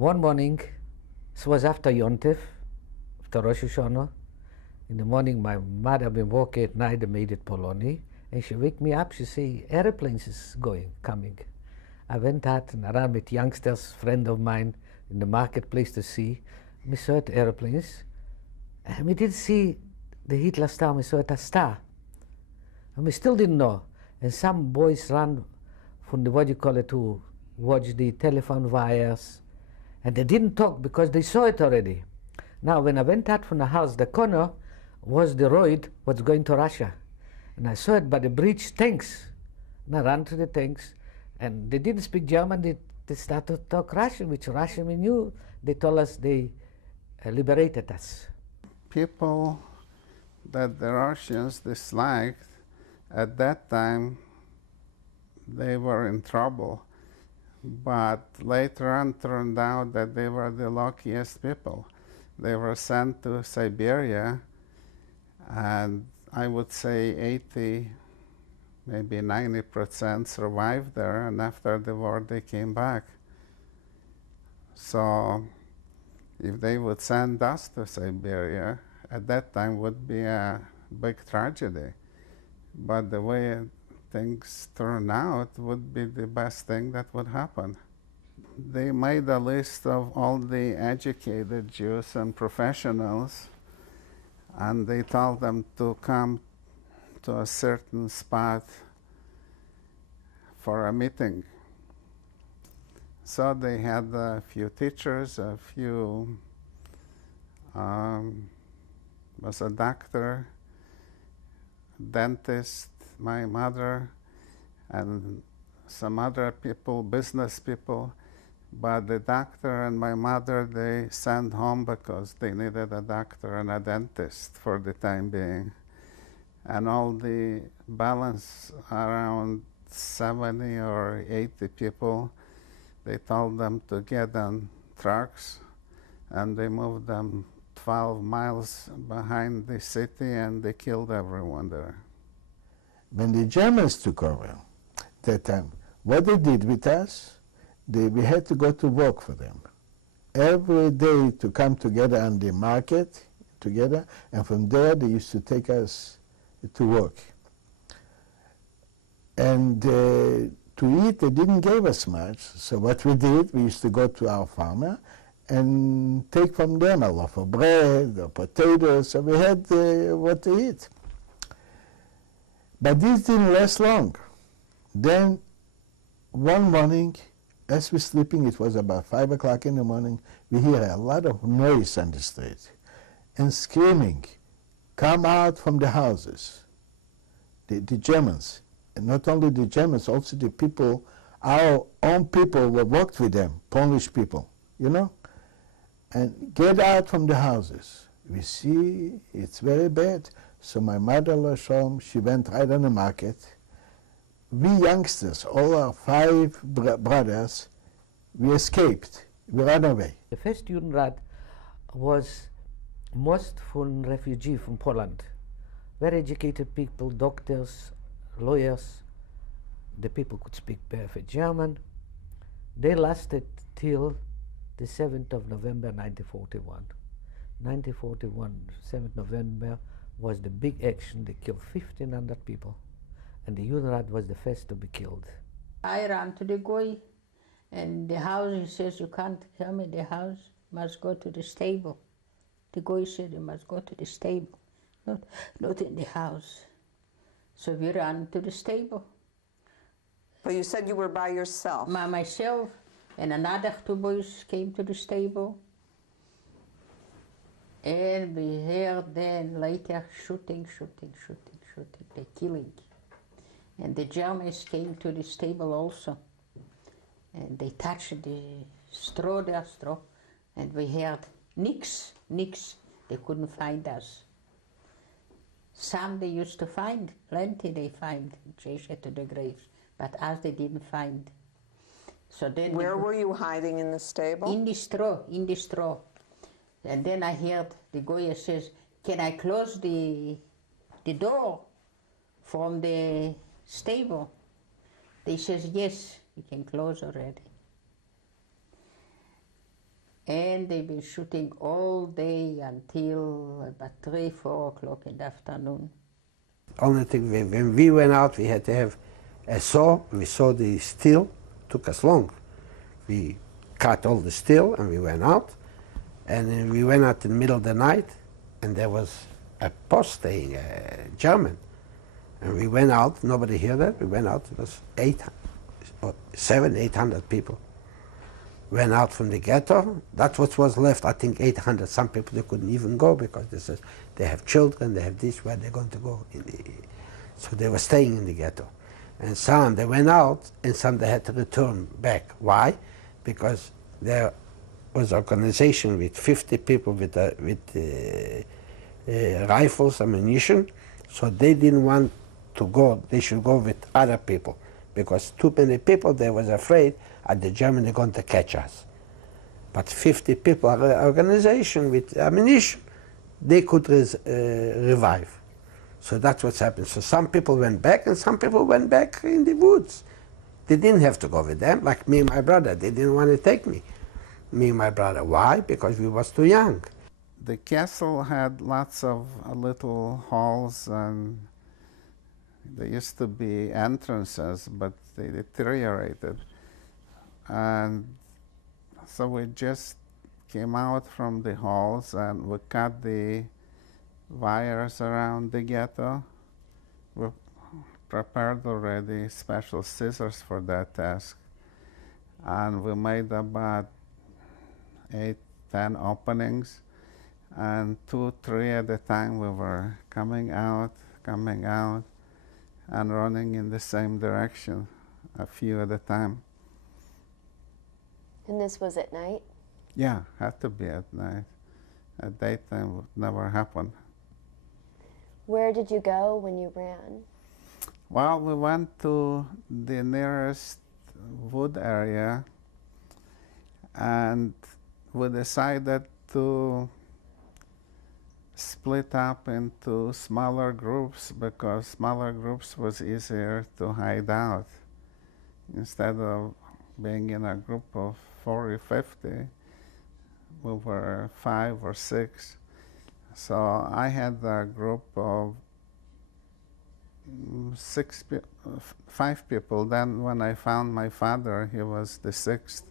One morning, it was after Yontif, after Rosh Hashanah. In the morning, my mother been walking at night, and made it Poloni, and she wake me up. She say, airplanes is coming. I went out and around with youngsters, friend of mine, in the marketplace to see. We saw the airplanes, and we didn't see the Hitler star. We saw it a star, and we still didn't know. And some boys ran from the to watch the telephone wires, and they didn't talk because they saw it already. Now, when I went out from the house, the corner was the road was going to Russia, and I saw it by the bridge tanks. And I ran to the tanks, and they didn't speak German. They started to talk Russian, which Russian we knew. They told us they liberated us. People that the Russians disliked at that time, they were in trouble. But later on turned out that they were the luckiest people. They were sent to Siberia, and I would say 80, maybe 90% survived there, and after the war they came back. So if they would send us to Siberia, at that time would be a big tragedy. But the way things turn out would be the best thing that would happen. They made a list of all the educated Jews and professionals, and they told them to come to a certain spot for a meeting. So they had a few teachers, a few, was a doctor, dentist, my mother, and some other people, business people. But the doctor and my mother, they sent home because they needed a doctor and a dentist for the time being. And all the balance, around 70 or 80 people, they told them to get on trucks, and they moved them 12 miles behind the city, and they killed everyone there. When the Germans took over that time, what they did with us, we had to go to work for them. Every day to come together on the market together, and from there they used to take us to work. And to eat, they didn't give us much. So what we did, we used to go to our farmer and take from them a loaf of bread or potatoes, so we had what to eat. But this didn't last long. Then one morning, as we're sleeping, it was about 5 o'clock in the morning, we hear a lot of noise on the street and screaming, come out from the houses. The Germans, and not only the Germans, also the people, our own people who worked with them, Polish people, you know, and get out from the houses. We see it's very bad. So my mother, Vashem, she went right on the market. We youngsters, all our 5 brothers, we escaped. We ran away. The first Judenrat was most from refugee from Poland. Very educated people, doctors, lawyers. The people could speak perfect German. They lasted till the 7th of November 1941. 1941, 7th November was the big action. They killed 1,500 people. And the Judenrat was the first to be killed. I ran to the goy, and the house, he says, you can't come in the house, must go to the stable. The goy said, you must go to the stable, not in the house. So we ran to the stable. But you said you were by yourself. Myself and another 2 boys came to the stable. And we heard then later shooting, the killing. And the Germans came to the stable also. And they touched the straw, and we heard nix. They couldn't find us. Some they used to find, plenty they find, chased to the graves, but us they didn't find. So then where were you hiding in the stable? In the straw. And then I heard the Goya says, can I close the door from the stable? They says, yes, you can close already. And they've been shooting all day until about 3, 4 o'clock in the afternoon. Only thing, when we went out, we had to have a saw. We saw the steel, took us long. We cut all the steel and we went out. And then we went out in the middle of the night, and there was a post staying, German. And we went out, nobody heard that. We went out, it was 800 people. Went out from the ghetto. That's what was left, I think 800. Some people, they couldn't even go because they said they have children, they have this, where they're going to go. So they were staying in the ghetto. And some, they went out, and some they had to return back. Why? Because there was an organization with 50 people with rifles, ammunition, so they didn't want to go. They should go with other people, because too many people, they was afraid that the Germans are going to catch us. But 50 people, organization with ammunition, they could revive. So that's what's happened. So some people went back, and some people went back in the woods. They didn't have to go with them, like me and my brother. They didn't want to take me and my brother. Why? Because we was too young. The castle had lots of little halls, and there used to be entrances, but they deteriorated. And so we just came out from the halls and we cut the wires around the ghetto. We prepared already special scissors for that task. And we made about 8, 10 openings, and 2, 3 at a time we were coming out, and running in the same direction, a few at a time. And this was at night? Yeah, had to be at night. At daytime would never happen. Where did you go when you ran? Well, we went to the nearest wood area, and we decided to split up into smaller groups, because smaller groups was easier to hide out. Instead of being in a group of 40, 50, we were 5 or 6. So I had a group of 5 people. Then when I found my father, he was the 6th.